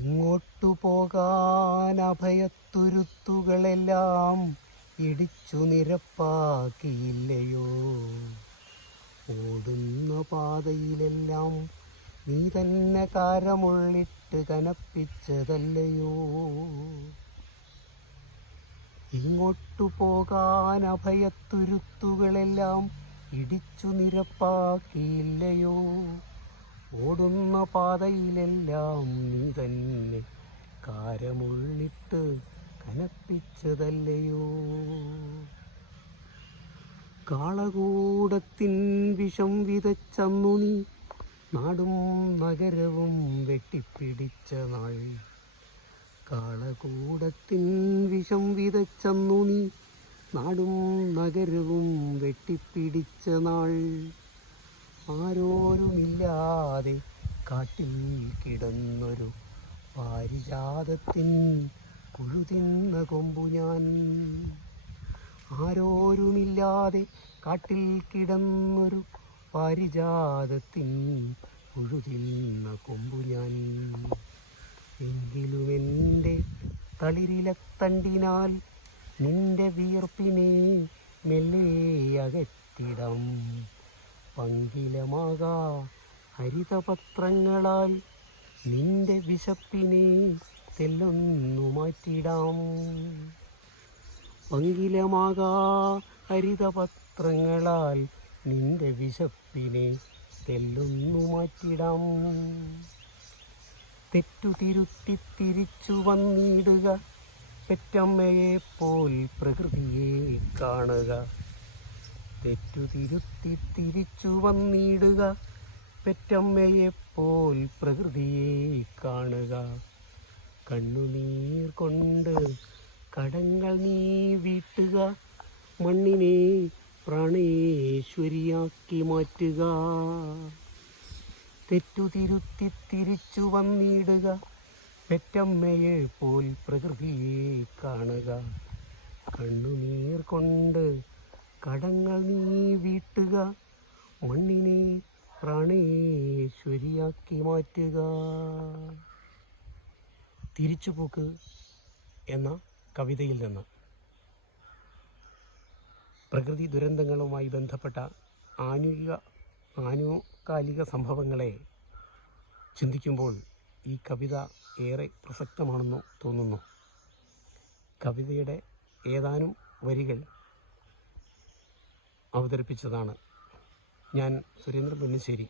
ഇങ്ങോട്ടു പോകാൻ അഭയത്തുരുത്തുകളെല്ലാം ഇടിച്ചു നിരപ്പാക്കിയില്ലയോ? ഓടുന്ന പാതയിലെല്ലാം നീ തന്നെ കാരമുള്ളിട്ട് കനപ്പിച്ചതല്ലയോ? ഇങ്ങോട്ടു പോകാൻ അഭയത്തുരുത്തുകളെല്ലാം ഇടിച്ചു നിരപ്പാക്കിയില്ലയോ? ഓടുന്ന പാതയിലെല്ലാം നീ തന്നെ കാരമുള്ളിട്ട് കനപ്പിച്ചതല്ലയോ? കാളകൂടത്തിൻ വിഷം വിതച്ചന്നു നീ നാടും നഗരവും വെട്ടിപ്പിടിച്ച നാൾ. കാളകൂടത്തിൻ വിഷം വിതച്ചന്നു നീ നാടും നഗരവും വെട്ടിപ്പിടിച്ച നാൾ. ആരോരുമില്ലാതെ കാട്ടിൽ കിടന്നൊരു പാരിജാതത്തിൻ പുഴുതിന്ന കൊമ്പു ഞാൻ. ആരോരുമില്ലാതെ കാട്ടിൽ കിടന്നൊരു പാരിജാതത്തിൻ പുഴുതിന്ന കൊമ്പു ഞാൻ. എങ്കിലും എൻ്റെ തളിരിലത്തണ്ടിനാൽ നിന്റെ വിയർപ്പിനെ മെല്ലെ അകറ്റിടാം. പങ്കിലമാകാ ഹരിതപത്രങ്ങളാൽ നിന്റെ വിശപ്പിനെ തെല്ലൊന്നു മാറ്റിടാം. പങ്കിലമാകാ ഹരിതപത്രങ്ങളാൽ നിന്റെ വിശപ്പിനെ തെല്ലൊന്നു മാറ്റിടാം. തെറ്റു തിരുത്തി തിരിച്ചു വന്നിടുക, പെറ്റമ്മയെപ്പോൽ പ്രകൃതിയെ കാണുക. തെറ്റു തിരുത്തി തിരിച്ചു വന്നിടുക, പെറ്റമ്മയെപ്പോൽ പ്രകൃതിയെ കാണുക. കണ്ണുനീർ കൊണ്ട് കടങ്ങൾ നീ വീട്ടുക, മണ്ണിനെ പ്രാണേശ്വരിയാക്കി മാറ്റുക. തെറ്റു തിരുത്തി തിരിച്ചു വന്നിടുക, പെറ്റമ്മയെപ്പോൽ പ്രകൃതിയെ കാണുക. കണ്ണുനീർ കൊണ്ട് കടങ്ങൾ നീ വീട്ടുക, മണ്ണിനെ പ്രാണേശ്വരിയാക്കി മാറ്റുക. തിരിച്ചുപോക്ക് എന്ന കവിതയിൽ നിന്ന് പ്രകൃതി ദുരന്തങ്ങളുമായി ബന്ധപ്പെട്ട ആനുകാലിക സംഭവങ്ങളെ ചിന്തിക്കുമ്പോൾ ഈ കവിത ഏറെ പ്രസക്തമാണെന്ന് തോന്നുന്നു. കവിതയുടെ ഏതാനും വരികൾ അവതരിപ്പിച്ചതാണ് ഞാൻ, സുരേന്ദ്രൻ പൊന്നിശ്ശേരി.